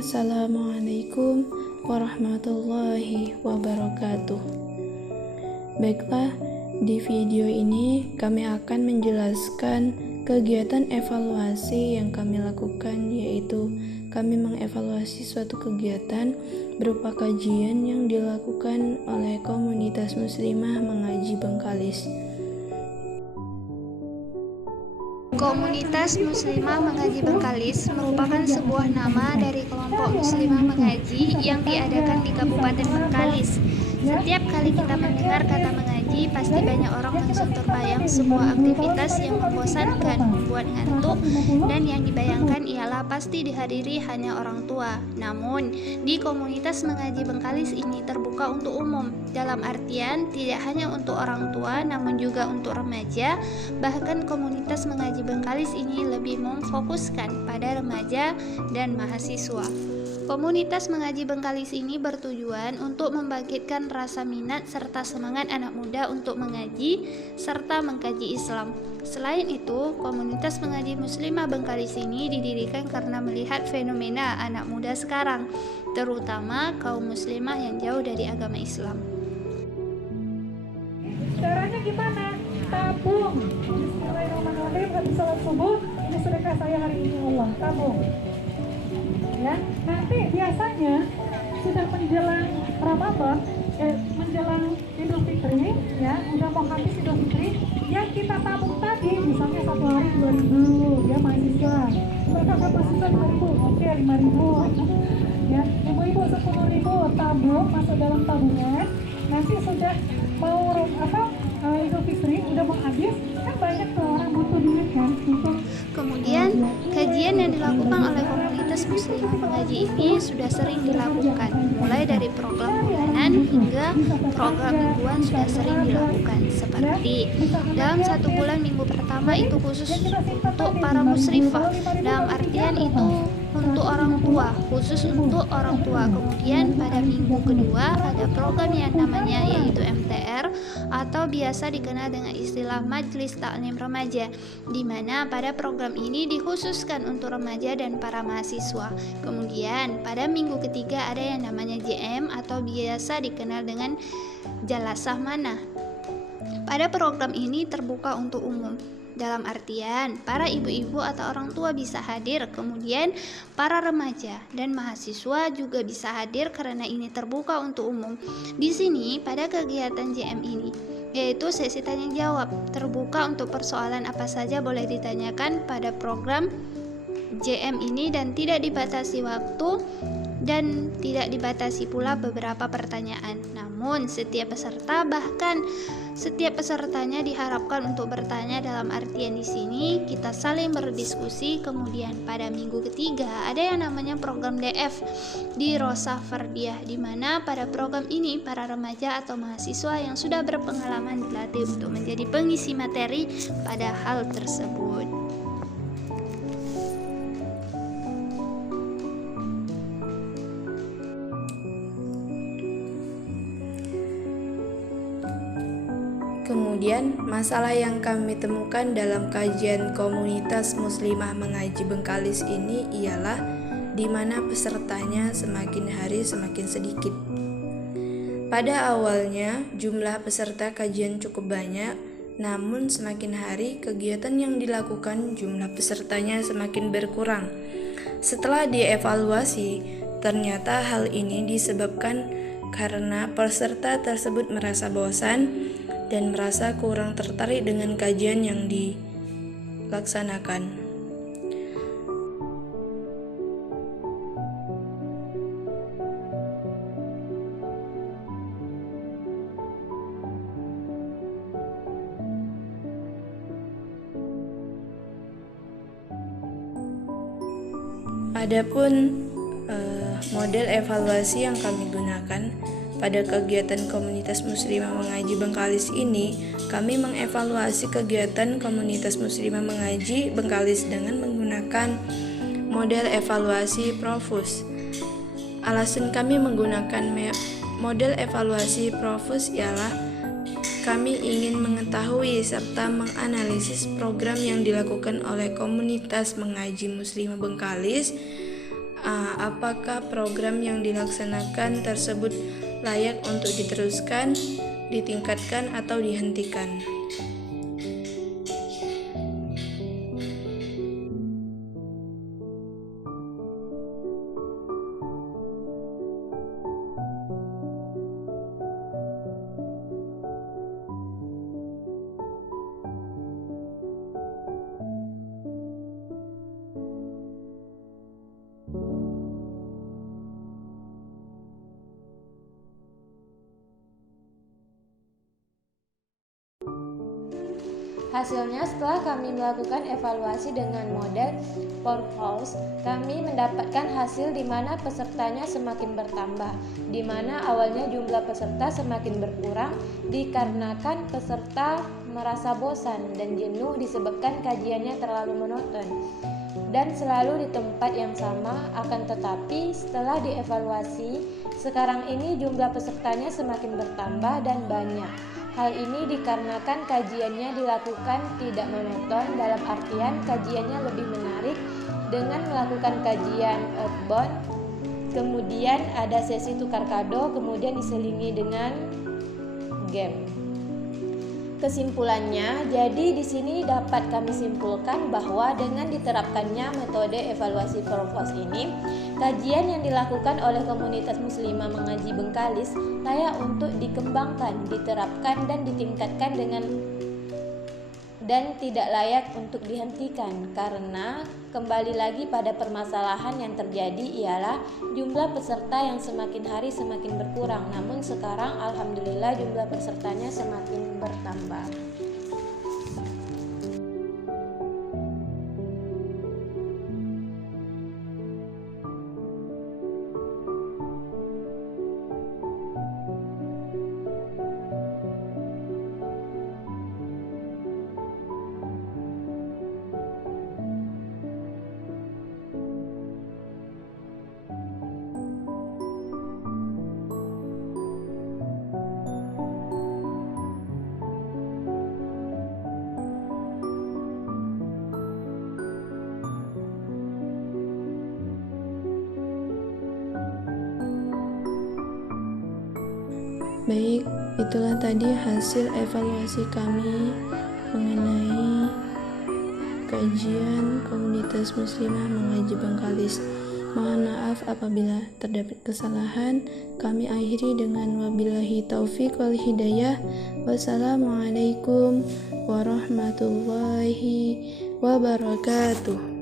Assalamualaikum warahmatullahi wabarakatuh. Baiklah, di video ini kami akan menjelaskan kegiatan evaluasi yang kami lakukan, yaitu kami mengevaluasi suatu kegiatan berupa kajian yang dilakukan oleh komunitas muslimah mengaji Bengkalis. Komunitas Muslimah Mengaji Bengkalis merupakan sebuah nama dari kelompok muslimah mengaji yang diadakan di Kabupaten Bengkalis. Setiap kali kita mendengar kata mengaji, pasti banyak orang langsung terbayang sebuah aktivitas yang membosankan, membuat ngantuk, dan yang dibayangkan ialah pasti dihadiri hanya orang tua. Namun, di komunitas mengaji Bengkalis ini terbuka untuk umum, dalam artian tidak hanya untuk orang tua, namun juga untuk remaja. Bahkan komunitas mengaji Bengkalis ini lebih memfokuskan pada remaja dan mahasiswa. Komunitas mengaji Bengkalis ini bertujuan untuk membangkitkan rasa minat serta semangat anak muda untuk mengaji serta mengkaji Islam. Selain itu, komunitas mengaji muslimah Bengkalis ini didirikan karena melihat fenomena anak muda sekarang, terutama kaum muslimah yang jauh dari agama Islam. Caranya gimana? Tabung. Bismillahirrahmanirrahim. Habis sholat subuh, ini sedekah saya hari ini Allah. Tabung. Ya, nanti biasanya sudah menjelang Ramadan, menjelang Idul Fitri, ya, udah mau habis Idul Fitri, yang kita tabung tadi, misalnya satu hari 2.000, ya mahasiswa, berkata mahasiswa 2.000, oke 5.000, ya, ibu-ibu 10.000 tabung masuk dalam tabungan, nanti sudah mau Idul Fitri udah mau habis, kan banyak tuh orang butuh duit kan untuk. Kemudian, kajian yang dilakukan oleh komunitas muslimah mengaji ini sudah sering dilakukan, mulai dari program bulanan hingga program mingguan sudah sering dilakukan. Seperti dalam 1 bulan minggu pertama itu khusus untuk para musrifah, dalam artian itu untuk orang tua, khusus untuk orang tua. Kemudian pada minggu kedua ada program yang namanya yaitu MTR atau biasa dikenal dengan istilah Majelis Taklim Remaja, di mana pada program ini dikhususkan untuk remaja dan para mahasiswa. Kemudian pada minggu ketiga ada yang namanya JM atau biasa dikenal dengan Jalasah Manah. Pada program ini terbuka untuk umum, dalam artian para ibu-ibu atau orang tua bisa hadir, kemudian para remaja dan mahasiswa juga bisa hadir karena ini terbuka untuk umum. Di sini pada kegiatan JM ini yaitu sesi tanya jawab, terbuka untuk persoalan apa saja boleh ditanyakan pada program JM ini dan tidak dibatasi waktu dan tidak dibatasi pula beberapa pertanyaan. Namun setiap pesertanya diharapkan untuk bertanya, dalam artian di sini kita saling berdiskusi. Kemudian pada minggu ketiga ada yang namanya program DF di Rosa Fardiah, di mana pada program ini para remaja atau mahasiswa yang sudah berpengalaman dilatih untuk menjadi pengisi materi pada hal tersebut. Kemudian, masalah yang kami temukan dalam kajian komunitas muslimah mengaji Bengkalis ini ialah di mana pesertanya semakin hari semakin sedikit. Pada awalnya, jumlah peserta kajian cukup banyak, namun semakin hari kegiatan yang dilakukan jumlah pesertanya semakin berkurang. Setelah dievaluasi, ternyata hal ini disebabkan karena peserta tersebut merasa bosan dan merasa kurang tertarik dengan kajian yang dilaksanakan. Adapun model evaluasi yang kami gunakan pada kegiatan komunitas muslimah mengaji Bengkalis ini, kami mengevaluasi kegiatan komunitas muslimah mengaji Bengkalis dengan menggunakan model evaluasi Profus. Alasan kami menggunakan model evaluasi Profus ialah kami ingin mengetahui serta menganalisis program yang dilakukan oleh komunitas mengaji muslimah Bengkalis Apakah program yang dilaksanakan tersebut layak untuk diteruskan, ditingkatkan, atau dihentikan? Hasilnya, setelah kami melakukan evaluasi dengan model Powerhouse, kami mendapatkan hasil di mana pesertanya semakin bertambah, di mana awalnya jumlah peserta semakin berkurang dikarenakan peserta merasa bosan dan jenuh disebabkan kajiannya terlalu monoton dan selalu di tempat yang sama. Akan tetapi setelah dievaluasi, sekarang ini jumlah pesertanya semakin bertambah dan banyak. Hal ini dikarenakan kajiannya dilakukan tidak monoton, dalam artian kajiannya lebih menarik dengan melakukan kajian outbound, kemudian ada sesi tukar kado, kemudian diselingi dengan game. Kesimpulannya, jadi di sini dapat kami simpulkan bahwa dengan diterapkannya metode evaluasi Powerhouse ini, kajian yang dilakukan oleh komunitas muslimah mengaji Bengkalis layak untuk dikembangkan, diterapkan, dan ditingkatkan dan tidak layak untuk dihentikan, karena kembali lagi pada permasalahan yang terjadi ialah jumlah peserta yang semakin hari semakin berkurang, namun sekarang alhamdulillah jumlah pesertanya semakin bertambah. Baik, itulah tadi hasil evaluasi kami mengenai kajian komunitas muslimah mengaji Bengkalis. Mohon maaf apabila terdapat kesalahan. Kami akhiri dengan wabillahi taufik wal hidayah. Wassalamualaikum warahmatullahi wabarakatuh.